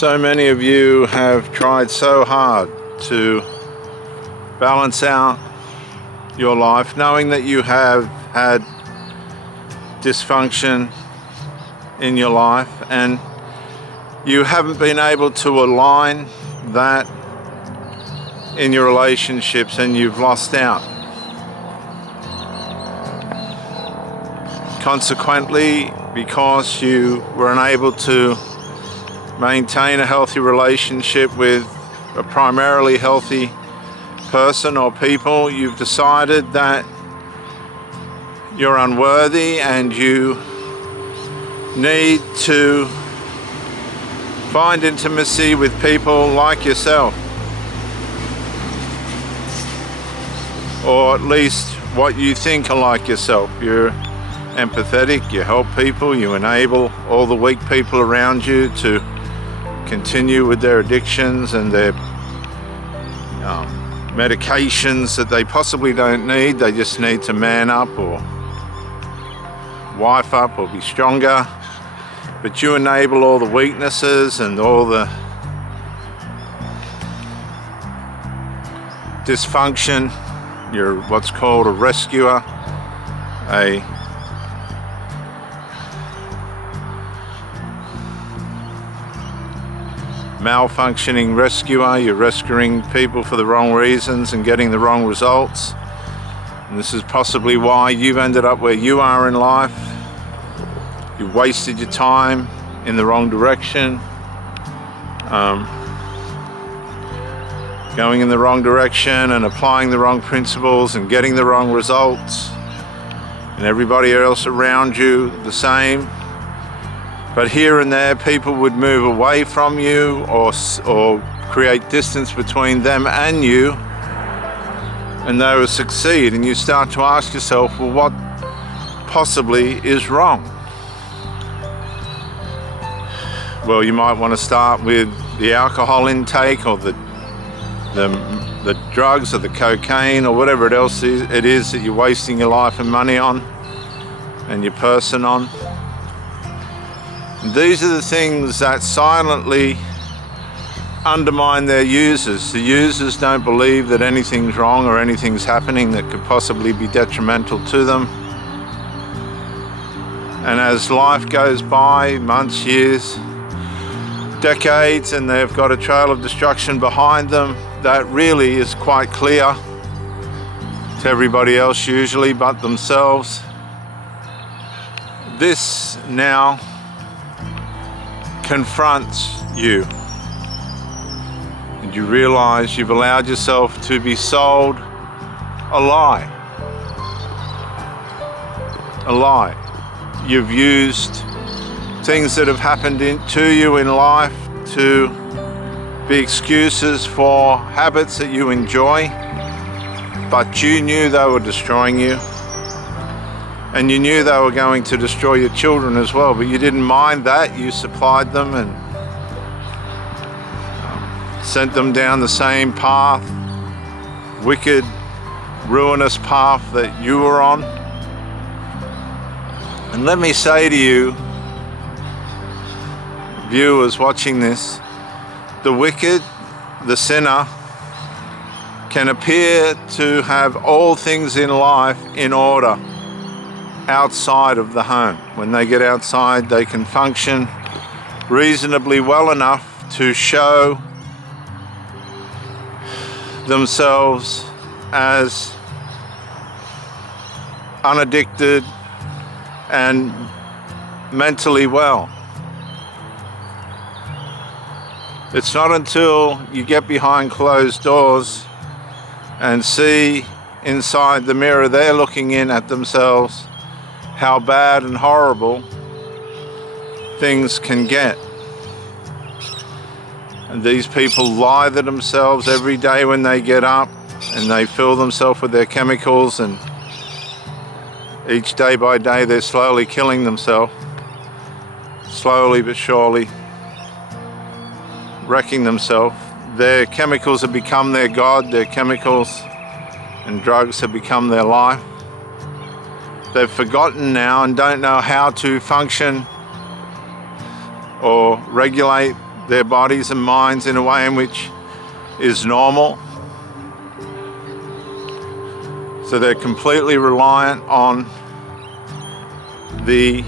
So many of you have tried so hard to balance out your life, knowing that you have had dysfunction in your life and you haven't been able to align that in your relationships, and you've lost out. Consequently, because you were unable to maintain a healthy relationship with a primarily healthy person or people, you've decided that you're unworthy and you need to find intimacy with people like yourself, or at least what you think are like yourself. You're empathetic, you help people, you enable all the weak people around you to continue with their addictions and their medications that they possibly don't need. They just need to man up or wife up or be stronger. But you enable all the weaknesses and all the dysfunction. You're what's called a rescuer, a malfunctioning rescuer. You're rescuing people for the wrong reasons and getting the wrong results. And this is possibly why you've ended up where you are in life. You wasted your time in the wrong direction, going in the wrong direction and applying the wrong principles and getting the wrong results, and everybody else around you the same. But here and there, people would move away from you or create distance between them and you, and they will succeed. And you start to ask yourself, well, what possibly is wrong? Well, you might want to start with the alcohol intake or the drugs or the cocaine or whatever it is that you're wasting your life and money on and your person on. These are the things that silently undermine their users. The users don't believe that anything's wrong or anything's happening that could possibly be detrimental to them. And as life goes by, months, years, decades, and they've got a trail of destruction behind them, that really is quite clear to everybody else usually but themselves. This now confronts you, and you realize you've allowed yourself to be sold a lie. A lie. You've used things that have happened to you in life to be excuses for habits that you enjoy, but you knew they were destroying you. And you knew they were going to destroy your children as well, but you didn't mind that. You supplied them and sent them down the same path, wicked, ruinous path that you were on. And let me say to you, viewers watching this, the wicked, the sinner, can appear to have all things in life in order outside of the home. When they get outside, they can function reasonably well enough to show themselves as unaddicted and mentally well. It's not until you get behind closed doors and see inside the mirror they're looking in at themselves how bad and horrible things can get. And these people lie to themselves every day when they get up, and they fill themselves with their chemicals, and each day by day they're slowly killing themselves, slowly but surely wrecking themselves. Their chemicals have become their God. Their chemicals and drugs have become their life. They've forgotten now and don't know how to function or regulate their bodies and minds in a way in which is normal. So they're completely reliant on the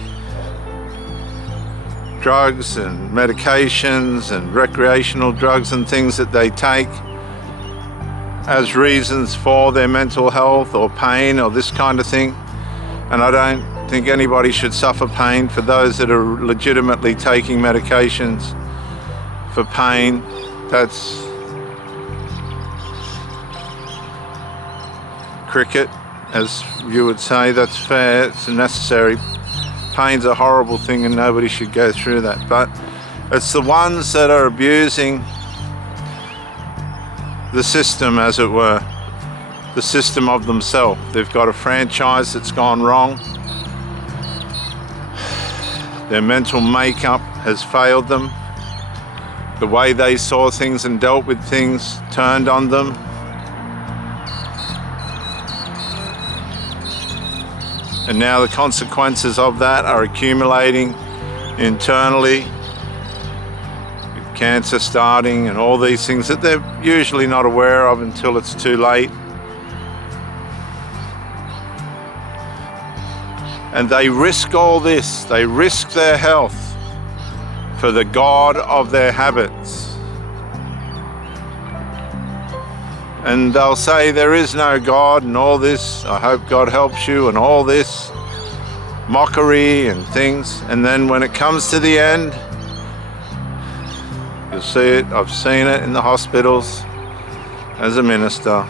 drugs and medications and recreational drugs and things that they take as reasons for their mental health or pain or this kind of thing. And I don't think anybody should suffer pain. For those that are legitimately taking medications for pain, that's cricket, as you would say. That's fair, it's necessary. Pain's a horrible thing and nobody should go through that, but it's the ones that are abusing the system, as it were, the system of themselves. They've got a franchise that's gone wrong. Their mental makeup has failed them. The way they saw things and dealt with things turned on them. And now the consequences of that are accumulating internally, with cancer starting and all these things that they're usually not aware of until it's too late. And they risk all this, they risk their health for the God of their habits. And they'll say there is no God and all this, I hope God helps you, and all this mockery and things. And then when it comes to the end, you'll see it. I've seen it in the hospitals as a minister.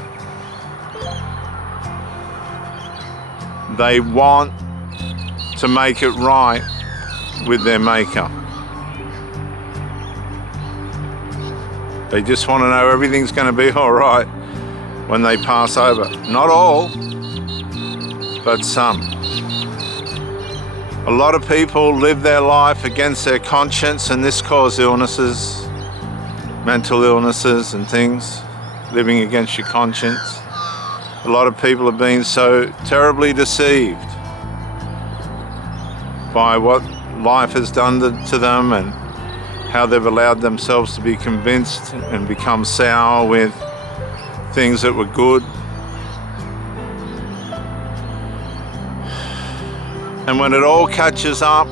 They want to make it right with their Maker. They just want to know everything's going to be all right when they pass over. Not all, but some. A lot of people live their life against their conscience, and this causes illnesses, mental illnesses and things, living against your conscience. A lot of people have been so terribly deceived by what life has done to them and how they've allowed themselves to be convinced and become sour with things that were good. And when it all catches up,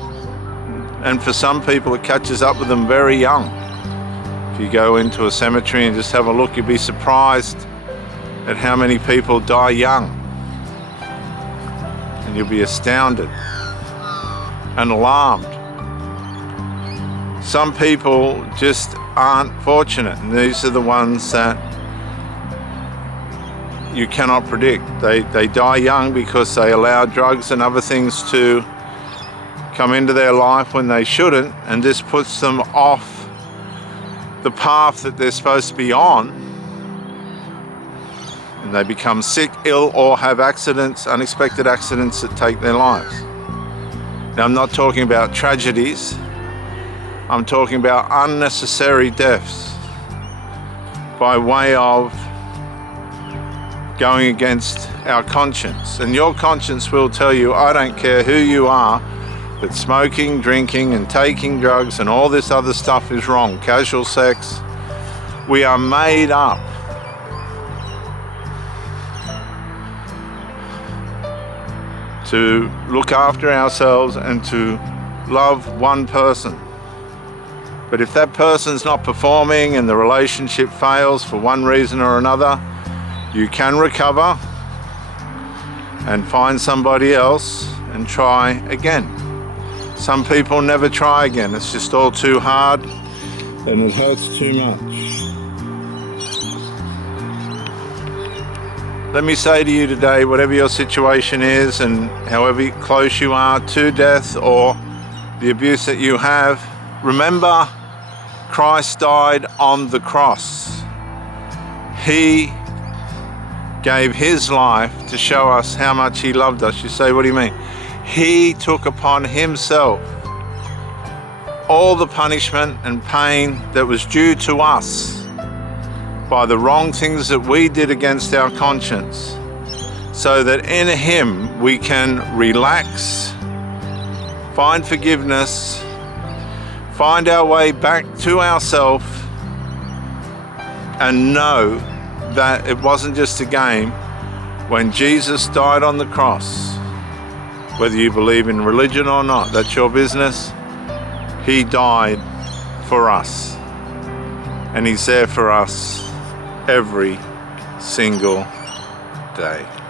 and for some people it catches up with them very young. If you go into a cemetery and just have a look, you'll be surprised at how many people die young. And you'll be astounded and alarmed. Some people just aren't fortunate, and these are the ones that you cannot predict. They die young because they allow drugs and other things to come into their life when they shouldn't, and this puts them off the path that they're supposed to be on, and they become sick, ill, or have accidents, unexpected accidents that take their lives. Now, I'm not talking about tragedies. I'm talking about unnecessary deaths by way of going against our conscience. And your conscience will tell you, I don't care who you are, that smoking, drinking, and taking drugs and all this other stuff is wrong. Casual sex. We are made up to look after ourselves and to love one person. But if that person's not performing and the relationship fails for one reason or another, you can recover and find somebody else and try again. Some people never try again. It's just all too hard and it hurts too much. Let me say to you today, whatever your situation is and however close you are to death or the abuse that you have, remember Christ died on the cross. He gave his life to show us how much he loved us. You say, what do you mean? He took upon himself all the punishment and pain that was due to us by the wrong things that we did against our conscience, so that in him we can relax, find forgiveness, find our way back to ourselves and know that it wasn't just a game. When Jesus died on the cross, whether you believe in religion or not, that's your business. He died for us, and he's there for us every single day.